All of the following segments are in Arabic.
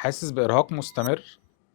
حاسس بإرهاق مستمر؟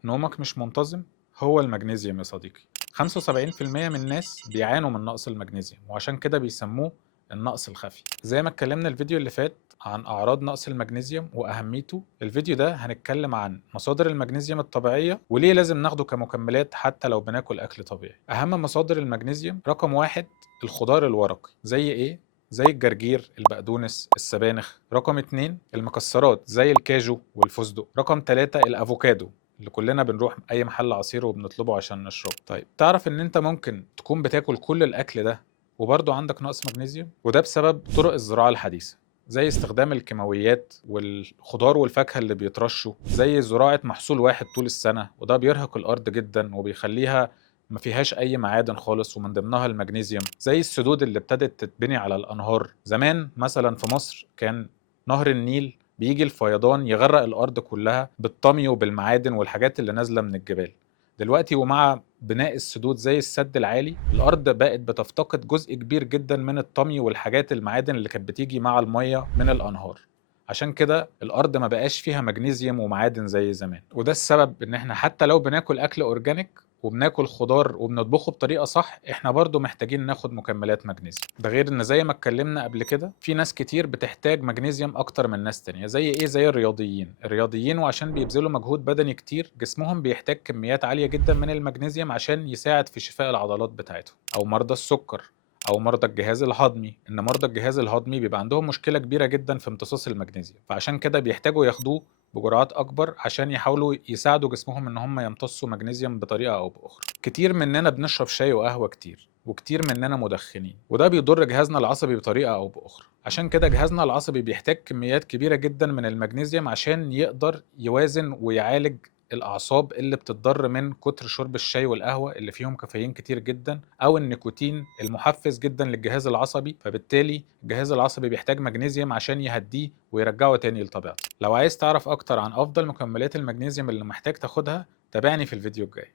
نومك مش منتظم؟ هو المغنيسيوم يا صديقي. 75% من الناس بيعانوا من نقص المغنيسيوم، وعشان كده بيسموه النقص الخفي. زي ما اتكلمنا الفيديو اللي فات عن أعراض نقص المغنيسيوم وأهميته، الفيديو ده هنتكلم عن مصادر المغنيسيوم الطبيعية وليه لازم ناخده كمكملات حتى لو بناكل أكل طبيعي. أهم مصادر المغنيسيوم: رقم واحد، الخضار الورقي. زي إيه؟ زي الجرجير، البقدونس، السبانخ. رقم اتنين، المكسرات زي الكاجو والفستق. رقم تلاتة، الافوكادو اللي كلنا بنروح اي محل عصير وبنطلبه عشان نشربه. طيب، تعرف ان انت ممكن تكون بتاكل كل الاكل ده وبرضه عندك نقص مغنيسيوم؟ وده بسبب طرق الزراعة الحديثة، زي استخدام الكيماويات والخضار والفاكهة اللي بيترشوا، زي زراعة محصول واحد طول السنة، وده بيرهق الأرض جدا وبيخليها ما فيهاش أي معادن خالص، ومن ضمنها المغنيسيوم. زي السدود اللي ابتدت تتبني على الأنهار. زمان مثلا في مصر كان نهر النيل بيجي الفيضان يغرق الأرض كلها بالطمي وبالمعادن والحاجات اللي نازلة من الجبال. دلوقتي ومع بناء السدود زي السد العالي، الأرض بقت بتفتقد جزء كبير جدا من الطمي والحاجات المعادن اللي كانت بتيجي مع المية من الأنهار. عشان كده الأرض ما بقاش فيها مغنيسيوم ومعادن زي زمان، وده السبب إن احنا حتى لو بناكل أكل أورجانيك وبناكل خضار وبنطبخه بطريقه صح، احنا برضو محتاجين ناخد مكملات مغنيسيوم. ده غير ان زي ما اتكلمنا قبل كده، في ناس كتير بتحتاج مغنيسيوم اكتر من ناس تانية. زي ايه؟ زي الرياضيين وعشان بيبذلوا مجهود بدني كتير، جسمهم بيحتاج كميات عاليه جدا من المغنيسيوم عشان يساعد في شفاء العضلات بتاعتهم. او مرضى السكر، او مرضى الجهاز الهضمي. ان مرضى الجهاز الهضمي بيبقى عندهم مشكله كبيره جدا في امتصاص المغنيسيوم، فعشان كده بيحتاجوا ياخدوه بجرعات اكبر عشان يحاولوا يساعدوا جسمهم ان هم يمتصوا مغنيسيوم بطريقه او باخرى. كتير مننا بنشرب شاي وقهوه كتير، وكتير مننا مدخنين، وده بيضر جهازنا العصبي بطريقه او باخرى. عشان كده جهازنا العصبي بيحتاج كميات كبيره جدا من المغنيسيوم عشان يقدر يوازن ويعالج الأعصاب اللي بتتضر من كتر شرب الشاي والقهوة اللي فيهم كافيين كتير جدا، أو النيكوتين المحفز جدا للجهاز العصبي. فبالتالي الجهاز العصبي بيحتاج مغنيسيوم عشان يهديه ويرجعه تاني لطبيعته. لو عايز تعرف أكتر عن أفضل مكملات المغنيسيوم اللي محتاج تاخدها، تابعني في الفيديو الجاي.